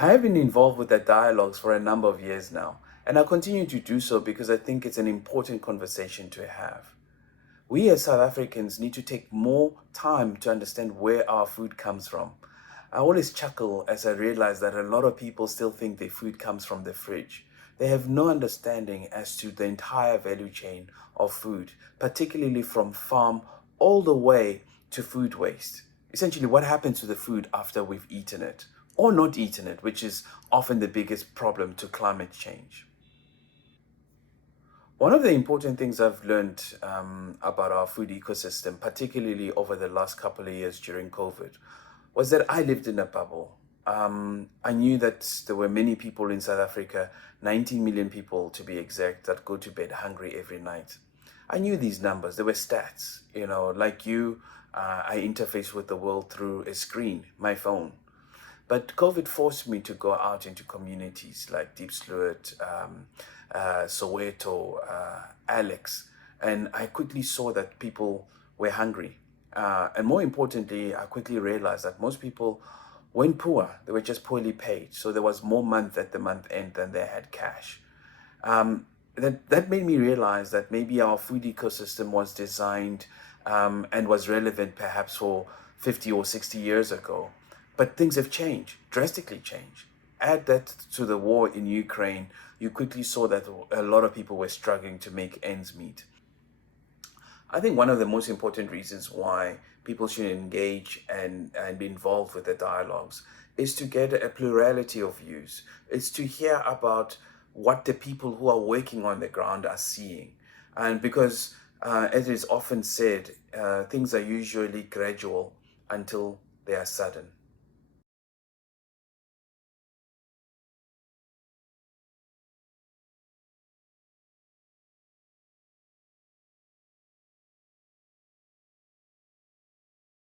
I have been involved with the dialogues for a number of years now, and I continue to do so because I think it's an important conversation to have. We as South Africans need to take more time to understand where our food comes from. I always chuckle as I realize that a lot of people still think their food comes from the fridge. They have no understanding as to the entire value chain of food, particularly from farm all the way to food waste. Essentially, what happens to the food after we've eaten it or not eaten it, which is often the biggest problem to climate change. One of the important things I've learned about our food ecosystem, particularly over the last couple of years during COVID, was that I lived in a bubble. I knew that there were many people in South Africa, 19 million people to be exact, that go to bed hungry every night. I knew these numbers, they were stats. Like you, I interface with the world through a screen, my phone. But COVID forced me to go out into communities like Deep Sluit, Soweto, Alex, and I quickly saw that people were hungry. And more importantly, I quickly realized that most people weren't poor, they were just poorly paid. So there was more month at the month end than they had cash. That made me realize that maybe our food ecosystem was designed and was relevant perhaps for 50 or 60 years ago. But things have changed, drastically changed. Add that to the war in Ukraine, you quickly saw that a lot of people were struggling to make ends meet. I think one of the most important reasons why people should engage and be involved with the dialogues is to get a plurality of views. It's to hear about what the people who are working on the ground are seeing. And because, as is often said, things are usually gradual until they are sudden.